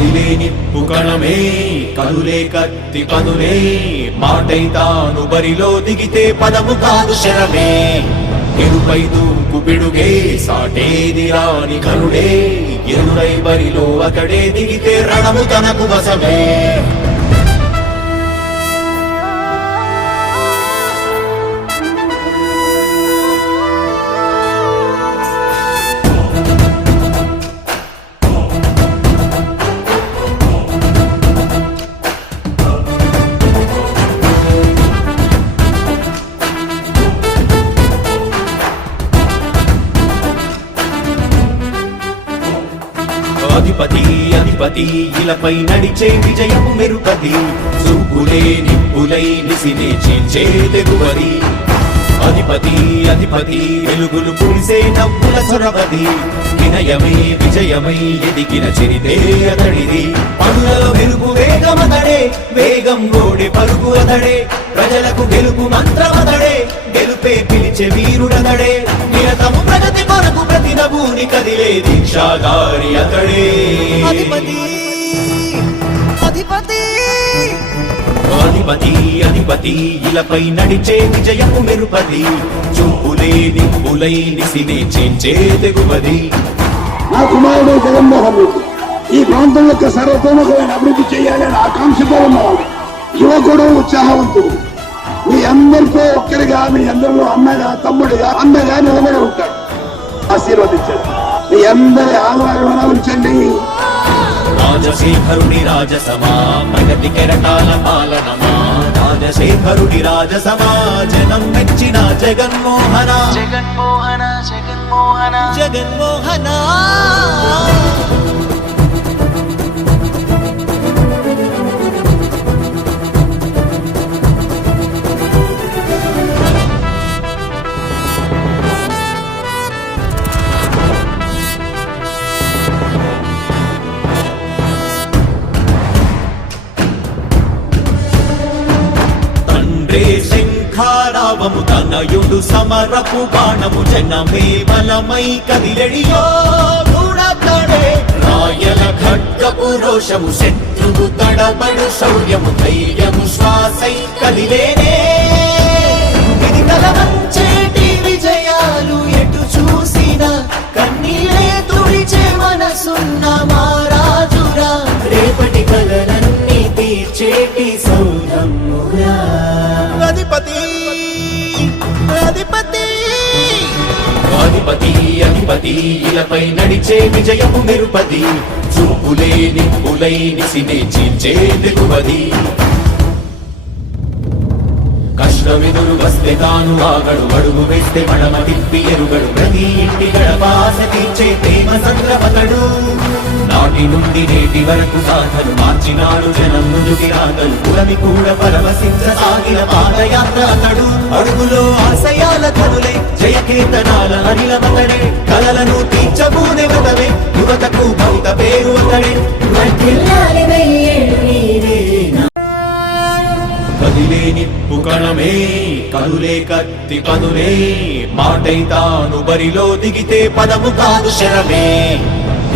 కదిలే నిప్పు కణమే కనులే కత్తి పనులే మాటై తాను బరిలో దిగితే పదము కాదు శరమే ఎరుపై దూకు పిడుగే సాటేది రాని కనుడే ఎరురై బరిలో అతడే దిగితే రణము తనకు వశమే అధిపతి అధిపతి ఇలపై నడిచే విజయము మెరుపది చూపులే నిప్పులై నిసినే చీల్చే తెగువది అధిపతి అధిపతి వెలుగులు పులిసే నవ్వుల చొరవది వినయమై విజయమై ఎదిగిన చిరితే అతడిది పనులలో వెలుగు వేగమతడే వేగం గోడే పలుకు అతడే ప్రజలకు గెలుపు మంత్రమతడే గెలుపే పిలిచే వీరుడతడే నిరతము ప్రగతి కొరకు ప్రతి నభూని కదిలే దీక్షాధారి అతడే అధిపతి అధిపతి అధిపతి అధిపతి ఇలపై నడిచే విజయము మెరుపది చూపులే నిప్పులై నిసినే చేంచే తెగువది నా కుమారుడు జగన్మోహన్ రెడ్డి ఈ ప్రాంతం యొక్క సర్వతోముఖమైన అభివృద్ధి చేయాలని ఆకాంక్షతో ఉన్నవాడు యువకుడు ఉత్సాహవంతుడు మీ అందరితో ఒక్కరిగా మీ అందరిలో అన్నగా తమ్ముడిగా అన్నగా నిలబడి ఉంటాడు ఆశీర్వదించండి మీ అందరి ఆదరణ ఉంచండి రాజశేఖరుడి రాజసమా ప్రగతి కెరటాల పాలనమా రాజశేఖరుడి రాజసమా జనం మెచ్చిన జగన్మోహన జగన్మోహన జగన్మోహన జగన్మోహన శంఖారావము తనయుడు సమరపు బాణము జనమే బలమై కదిలెడియో గూడతడే రాయల ఖడ్గపు రోషము శత్రువు తడబడు శౌర్యము ధైర్యము శ్వాసై కదిలేనే ఇది కలవంచేటి విజయాలు ఎటు చూసిన కన్నీరే తుడిచే మనసున్న మారాజురా రేపటి కలలన్నీ తీర్చేటి సౌరమ్మురా అధిపతి అధిపతి అధిపతి అధిపతి ఇలపై నడిచే విజయము మెరుపది చూపులే నిప్పులై నిసినే చీల్చే తెగువది కష్టమెదురు వస్తే తాను ఆగడు అడుగు వేస్తే మడమ తిప్పి ఎరుగడు ప్రతి ఇంటి గడపాస తీర్చే ప్రేమ సంద్రపతడు నాటి నుండి నేటి వరకు సాధలు మార్చినాడు జనం ముందుకి రాగలు పురమి కూడా పరవశించసాగిన పాదయాత్ర అతడు అడుగులో ఆశయాల కనులై జయకేతనాల అనిలమతడే కలలను తీర్చబూనే వదవే యువతకు భౌత పేరు అతడే కదిలే నిప్పు కణమే కనులే కత్తి పనులే మాటై తాను బరిలో దిగితే పదము కాదు శరమే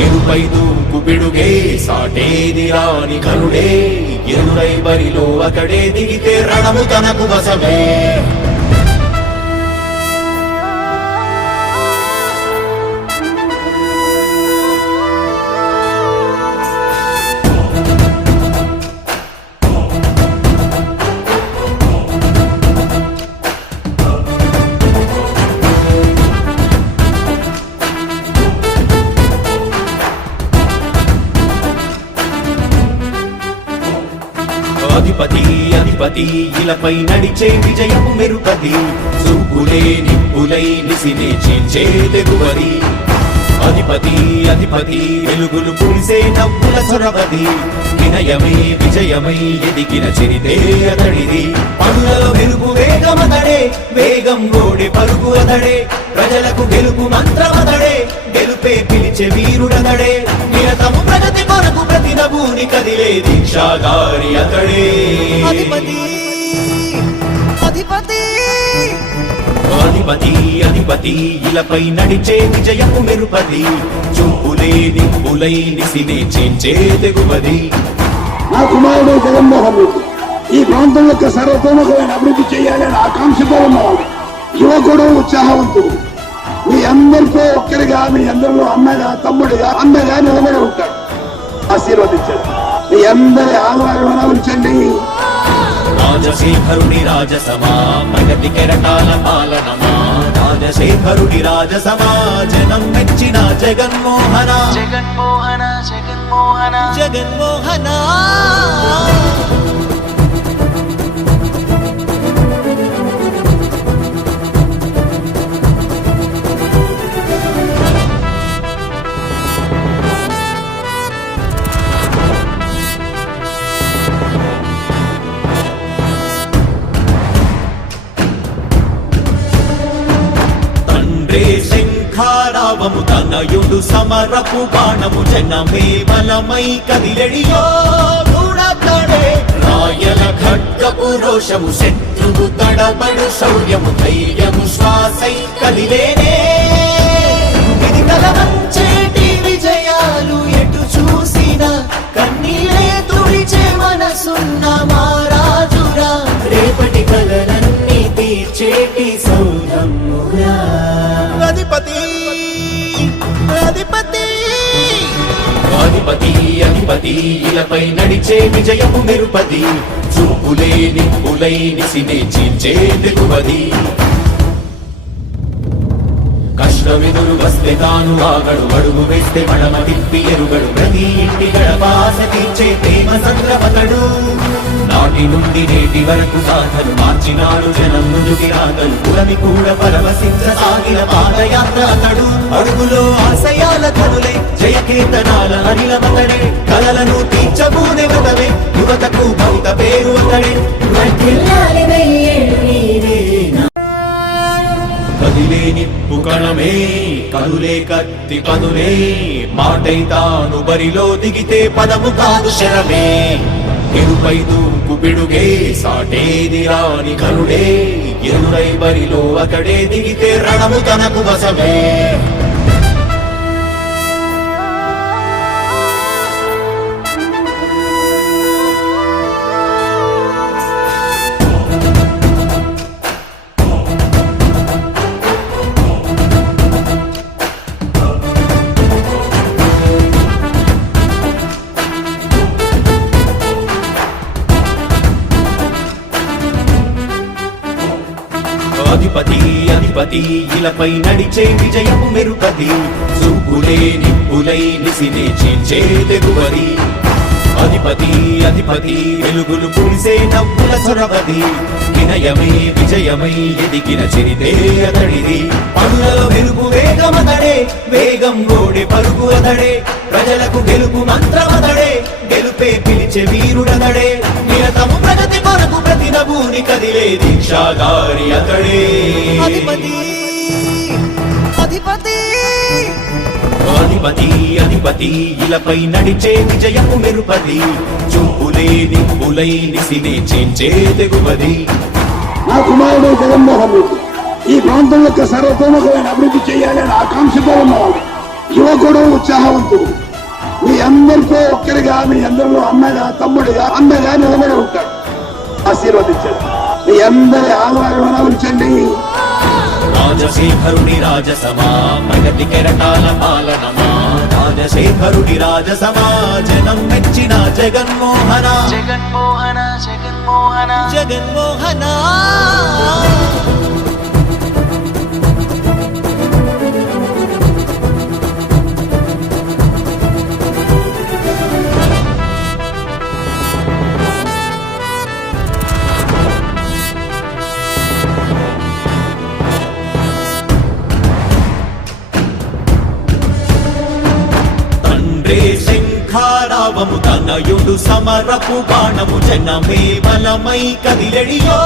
ఎరుపై దూకు పిడుగే సాటేది రాని కనుడే ఎరురై బరిలో అతడే దిగితే రణము తనకు వశమే అధిపతి అధిపతి ఇలపై నడిచే విజయము మెరుపది చూపులే నిప్పులై నిసినే చీల్చే తెగువది అధిపతి అధిపతి వెలుగులు పులిసే నవ్వుల చొరవది వినయమై విజయమై ఎదిగిన చిరితే అతడిది పనులలో వెలుగు వేగమతడే వేగం గోడే పలుకు అతడే ప్రజలకు గెలుపు మంత్రమతడే గెలుపే పిలిచే వీరుడతడే నిరతము ప్రగతి కొరకు ప్రతి నభూని కదిలే దీక్షాధారి అతడే అధిపతి అధిపతి అధిపతి అధిపతి ఇలపై నడిచే విజయము మెరుపది చూపులే నిప్పులై నిసినే చేంచే తెగువది నా కుమారుడు జగన్మోహన్ రెడ్డి ఈ ప్రాంతం యొక్క సర్వతోముఖమైన అభివృద్ధి చేయాలని ఆకాంక్షతో ఉన్నవాడు, యువకుడు, ఉత్సాహవంతుడు. మీ అందరితో ఒక్కరిగా, మీ అందరిలో అన్నగా, తమ్ముడిగా, అన్నగా నిలబడి ఉంటాడు. ఆశీర్వదించండి. మీ అందరి ఆదరణ ఉంచండి. రాజశేఖరుడి రాజసమా ప్రగతి కెరటాల పాలనమా రాజశేఖరుడి రాజసమా జనం మెచ్చిన జగన్మోహన జగన్మోహన జగన్మోహన జగన్మోహన శంఖారావము తనయుడు సమరపు బాణము జనమే బలమై కదిలెడియో గూఢాడే రాయల ఖడ్గపు రోషము శత్రువు తడబడు శౌర్యము ధైర్యము శ్వాసై కదిలేనే ఇది కలవంచేటి విజయాలు ఎటు చూసిన కన్నీలే తుడిచే మనసున్న మారాజురా రేపటి కలలన్నీ తీర్చేటి సౌధమురా అధిపతి అధిపతి అధిపతి అధిపతి ఇలపై నడిచే విజయము మెరుపది చూపులే నిప్పులై నిసినే చీల్చే తెగువది కష్టమెదురు వస్తే తాను ఆగడు అడుగు వేస్తే మడమ తిప్పి ఎరుగడు ప్రతి ఇంటి గడపాస తీర్చే ప్రేమ సంద్రపతడు నాటి నుండి నేటి వరకు సాధలు మార్చినాడు జనం ముందుకి రాగలు పురమి కూడా పరవశించసాగిన పాదయాత్ర అతడు అడుగులో ఆశయాల కనులే జయకేతనాల అనిలమతడే కలలను తీర్చబూనే వదవే యువతకు భవిత పేరు అతడే కదిలే నిప్పు కణమే కదులే కత్తి పదులే మాటై తాను బరిలో దిగితే పదము కాదు శరమే ఎరుపై దూకు పిడుగే సాటేది రాని కనుడే ఎరురై బరిలో అతడే దిగితే రణము తనకు వశమే అధిపతి అధిపతి ఇలపై నడిచే విజయము మెరుపది చూపులే నిప్పులై నిసినే చీల్చే తెగువది అధిపతి అధిపతి వెలుగులు కురిసే నవ్వుల చొరవది వినయమై విజయమై ఎదిగిన చిరితే అతడిది పనులలో వెలుగు వేగమతడే వేగం గోడే పరుగు అతడే ప్రజలకు గెలుపు మంత్రమతడే గెలుపే పిలిచే వీరుడతడే నిరతము ప్రగతి కొరకు ప్రతి నభూని కదిలే దీక్షాగారి అతడే అధిపతి అధిపతి అధిపతి అధిపతి ఇలపై నడిచే విజయము మెరుపది చూపులే నిప్పులై నిసినే చేంచే తెగువది నా కుమారుడు జగన్మోహన్ రెడ్డి ఈ ప్రాంతం యొక్క సర్వతోముఖమైన అభివృద్ధి చేయాలని ఆకాంక్షతో ఉన్నవాడు, యువకుడు, ఉత్సాహవంతుడు. మీ అందరితో ఒక్కరిగా, మీ అందరిలో అన్నగా, తమ్ముడిగా, అన్నగా నిలబడి ఉంటాడు. ఆశీర్వదించండి. మీ అందరి ఆదరణ ఉంచండి. రాజశేఖరుడి రాజసమా ప్రగతి కెరటాల పాలనమా రాజశేఖరుడి రాజసమా జనం మెచ్చిన జగన్మోహన జగన్మోహన జగన్మోహన జగన్మోహన శంఖారావము తనయుడు సమరపు బాణము జనమే బలమై కదిలెడియో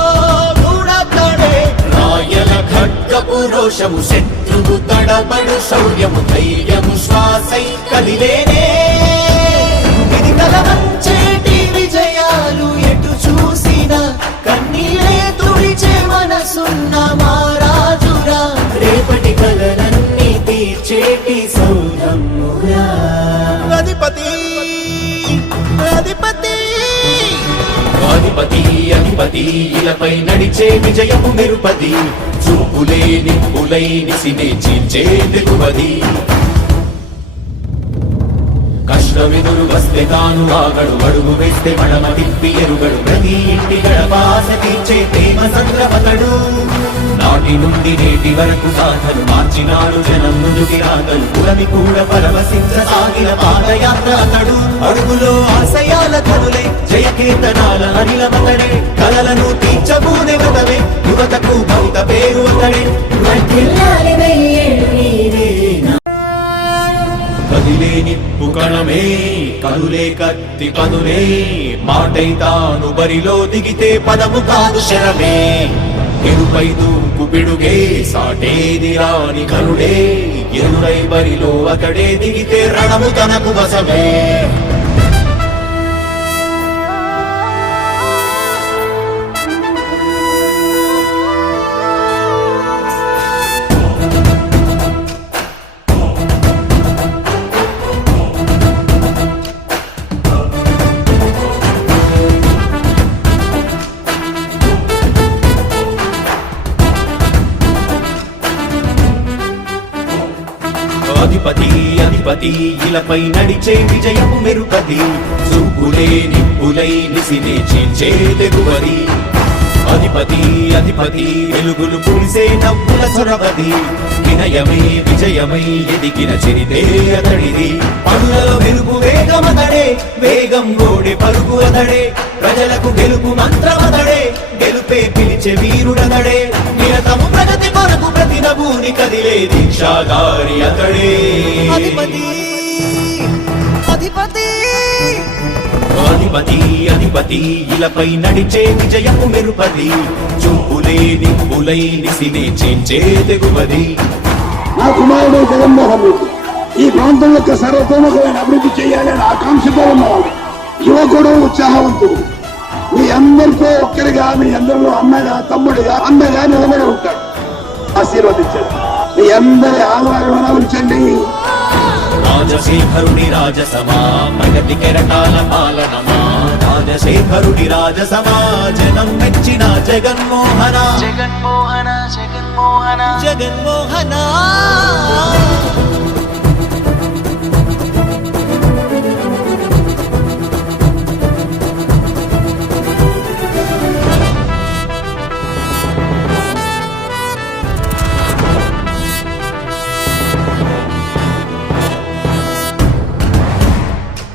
గూఢాడే రాయల ఖడ్గపు రోషము శత్రువు తడబడు శౌర్యము ధైర్యము శ్వాసై కదిలేనే ఇది కలవంచేటి విజయాలు ఎటు చూసిన కన్నీలే తుడిచే మనసున్న మారాజు అధిపతి అధిపతి అధిపతి అధిపతి ఇలపై నడిచే విజయము మెరుపది చూపులే నిప్పులై నిసినే చీల్చే దిగువది కష్టమెదురు వస్తే తాను ఆగడు అడుగు వేస్తే మడమ తిప్పి ఎరుగడు ప్రతి ఇంటి గడపాస తీర్చే ప్రేమ సంద్రపతడు నాటి నుండి నేటి వరకు సాధలు మార్చినాడు జనం ముందుకి రాగలు పురమి కూడా పరవశించసాగిన పాదయాత్ర అతడు అడుగులో ఆశయాల కనులే జయకీర్తనాల అనిలమతడే కలలను తీర్చబూనే వదవే యువతకు భవిత పేరు అతడే వర్ధిల్లాలి వెయ్యేళ్ళు నీవేనా. కదిలే నిప్పు కణమే కనులే కత్తి పనులే మాటై తాను బరిలో దిగితే పదము కాదు శరమే ఎరుపై దూకు పిడుగే సాటేది రాని కనుడే ఎరుడై బరిలో అతడే దిగితే రణము తనకు వశమే అధిపతి అధిపతి ఇలపై నడిచే విజయము మెరుపది చూపులే నిప్పులై నిసినే చీల్చే తెగువది అధిపతి అధిపతి వెలుగులు పులిసే నవ్వుల చొరవది వినయమై విజయమై ఎదిగిన చరితే అతడిది పనులలో వెలుగు వేగమతడే వేగం గోడే పలుకు అతడే ప్రజలకు గెలుపు మంత్రమతడే గెలుపే పిలిచే వీరుడతడే నిరతము ప్రగతి కొరకు ప్రతి నభూని కదిలే దీక్షాగారి అతడే అధిపతి అధిపతి అధిపతి అధిపతి ఇలపై నడిచే విజయము మెరుపది చూపులే నిప్పులై నిసినే చీల్చే తెగువది నా కుమారుడు జగన్మోహన్ రెడ్డి ఈ ప్రాంతం యొక్క సర్వతోముఖమైన అభివృద్ధి చేయాలని ఆకాంక్షతో ఉన్నవాడు యువకుడు ఉత్సాహవంతుడు మీ అందరితో ఒక్కరిగా మీ అందరిలో అన్నగా తమ్ముడిగా అన్నగా నిలబడి ఉంటాడు ఆశీర్వదించండి మీ అందరి ఆదరణ ఉంచండి రాజశేఖరుడి రాజసమా ప్రగతి కెరటాల పాలనమా రాజశేఖరుడి రాజసమా జనం మెచ్చిన జగన్మోహన జగన్మోహన జగన్మోహన జగన్మోహన